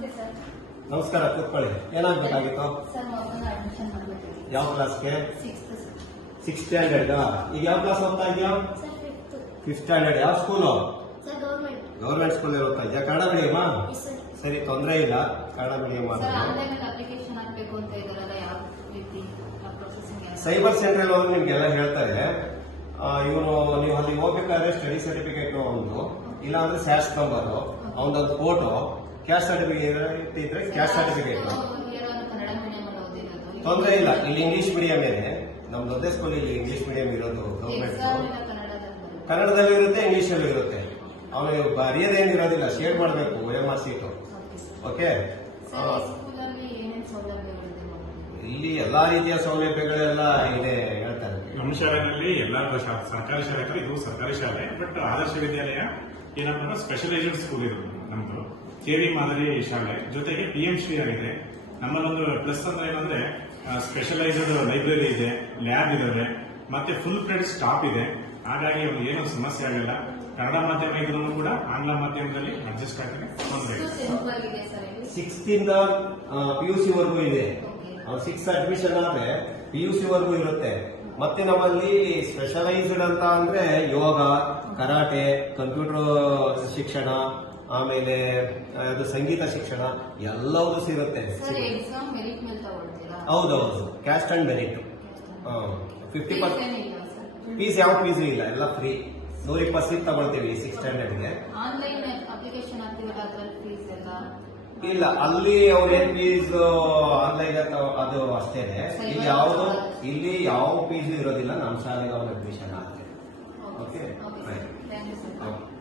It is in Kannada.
ನಮಸ್ತೆ ಸರ್. ನಮಸ್ಕಾರ, ಕೂತ್ಕೊಳ್ಳಿ. ಏನಾಗಬೇಕಾಗಿತ್ತು? ಸರ್ ಮಗನ ಅಡ್ಮಿಷನ್ ಮಾಡಬೇಕಿತ್ತು. ಯಾವ ಕ್ಲಾಸ್ಗೆ? 6th sir. 6th standard. ಈಗ ಯಾವ ಕ್ಲಾಸ್ ಓದ್ತಾ ಇದೆಯಾ? Sir 5th. 5th standard. ಯಾವ school? Sir government. Government school ಓದ್ತಾ ಇದೆಯಾ? ಕನ್ನಡ ಮೀಡಿಯಮಾ? ಸರ್. ಸರಿ, ತೊಂದರೆ ಇಲ್ಲ, ಕನ್ನಡ ಮೀಡಿಯಂ. ಸರ್ ಆನ್ಲೈನ್ ಅಲ್ಲಿ ಅಪ್ಲಿಕೇಶನ್ ಹಾಕಬೇಕು ಅಂತ ಇದಾರಲ್ಲ, ಯಾವ ರೀತಿ ಪ್ರೊಸೆಸಿಂಗ್? ಸೈಬರ್ ಸೆಂಟರ್ ಹೋದ್ರೆ ನಿಮ್ಗೆಲ್ಲ ಹೇಳ್ತಾರೆ. ಇವನು ನೀವು ಅಲ್ಲಿ ಹೋಗ್ಬೇಕಾದ್ರೆ ಸ್ಟಡಿ ಸರ್ಟಿಫಿಕೇಟ್ ಒಂದು, ಇಲ್ಲ ಅಂದ್ರೆ ಸ್ಯಾಶ್ ನಂಬರ್, ಅವನದೊಂದು ಫೋಟೋ, ಕ್ಯಾಸ್ಟ್ ಸರ್ಟಿಫಿಕೇಟ್ ಇದ್ರೆ ಕ್ಯಾಸ್ಟ್ ಸರ್ಟಿಫಿಕೇಟ್. ಕನ್ನಡ ಮೀಡಿಯಂ ಅಲ್ಲಿ ಓದಿರೋದು. ತೊಂದರೆ ಇಲ್ಲ, ಇಲ್ಲಿ ಇಂಗ್ಲಿಷ್ ಮೀಡಿಯಂ ಇದೆ. ನಮ್ದು ಒಂದೇ ಸ್ಕೂಲ್ ಇಲ್ಲಿ ಇಂಗ್ಲಿಷ್ ಮೀಡಿಯಂ ಇರೋದು. ಗವರ್ಮೆಂಟ್ ಕನ್ನಡದಲ್ಲೂ ಇರುತ್ತೆ, ಇಂಗ್ಲಿಷಲ್ಲೂ ಇರುತ್ತೆ. ಅವನು ಬರೆಯೋದೇನಿರೋದಿಲ್ಲ, ಶೇರ್ ಮಾಡಬೇಕು OMR ಸೀಟು. ಓಕೆ. ಸ್ಕೂಲಲ್ಲಿ ಏನೇನು ಸೌಲಭ್ಯಗಳಿದೆ? ಇಲ್ಲಿ ಎಲ್ಲಾ ರೀತಿಯ ಸೌಲಭ್ಯಗಳೆಲ್ಲ ಇದೆ ಹೇಳ್ತಾರೆ. ನಮ್ಮ ಶಾಲೆಯಲ್ಲಿ ಎಲ್ಲ ಸರ್ಕಾರಿ ಶಾಲೆ ತರ ಇದು ಸರ್ಕಾರಿ ಶಾಲೆ, ಬಟ್ ಆದರ್ಶ ವಿದ್ಯಾಲಯ ಏನಂದ್ರೆ ಸ್ಪೆಷಲೈಸ್ಡ್ ಸ್ಕೂಲ್ ಇದು ನಮ್ದು. KV ಮಾದರಿ ಶಾಲೆ ಜೊತೆಗೆ PMC ಆಗಿದೆ. ನಮ್ಮಲ್ಲೊಂದು ಪ್ಲಸ್ ಅಂದ್ರೆ ಏನಂದ್ರೆ ಸ್ಪೆಷಲೈಸ್ಡ್ ಲೈಬ್ರರಿ ಇದೆ, ಲ್ಯಾಬ್ ಇದಾವೆ, ಮತ್ತೆ ಫುಲ್ ಫ್ಲೆಡ್ ಸ್ಟಾಫ್ ಇದೆ. ಹಾಗಾಗಿ ಅವ್ರಿಗೆ ಏನೋ ಸಮಸ್ಯೆ ಆಗಲ್ಲ. ಕನ್ನಡ ಮಾಧ್ಯಮ ಇದ್ರೂ ಕೂಡ ಆಂಗ್ಲ ಮಾಧ್ಯಮದಲ್ಲಿ ಅಡ್ಜಸ್ಟ್ ಆಗ್ತಾರೆ. ತೊಂದರೆ ಇಲ್ಲ. 6th ಇಂದ PUC ವರೆಗೂ ಇದೆ. 6th ಅಡ್ಮಿಷನ್ ಆದ್ರೆ PUC ವರೆಗೂ ಇರುತ್ತೆ. ಮತ್ತೆ ನಮ್ಮಲ್ಲಿ ಸ್ಪೆಷಲೈಸ್ಡ್ ಅಂತ ಅಂದ್ರೆ ಯೋಗ, ಕರಾಟೆ, ಕಂಪ್ಯೂಟರ್ ಶಿಕ್ಷಣ, ಆಮೇಲೆ ಅದು ಸಂಗೀತ ಶಿಕ್ಷಣ ಎಲ್ಲವೂ ಸಿಗುತ್ತೆ. ಹೌದೌದು, ಕ್ಯಾಸ್ಟ್ ಅಂಡ್ ಮೆರಿಟ್. 50% ಫೀಸ್ ಯಾವ ಫೀಸು ಇಲ್ಲ, ಎಲ್ಲ ಫ್ರೀ. 120 ಸೀಟ್ ತಗೊಳ್ತೀವಿ 6th ಸ್ಟ್ಯಾಂಡರ್ಡ್ಗೆ. ಆನ್ಲೈನ್ ಅಪ್ಲಿಕೇಶನ್ ಹಾಕ್ತೀವಲ್ಲ, ಅದ್ರಲ್ಲಿ ಫೀಸ್ ಎಲ್ಲ ಇಲ್ಲ, ಅಲ್ಲಿ ಅವ್ರೇನ್ ಫೀಸ್ ಆನ್ಲೈನ್ ಅದು ಅಷ್ಟೇನೆ. ಇಲ್ಲಿ ಯಾವ ಫೀಸ್ ಇರೋದಿಲ್ಲ. ನಮ್ಮ ಶಾಲೆಗೆ ಅವ್ರ ಅಡ್ಮಿಷನ್ ಆಗ್ತದೆ. ಓಕೆ. Thank you sir.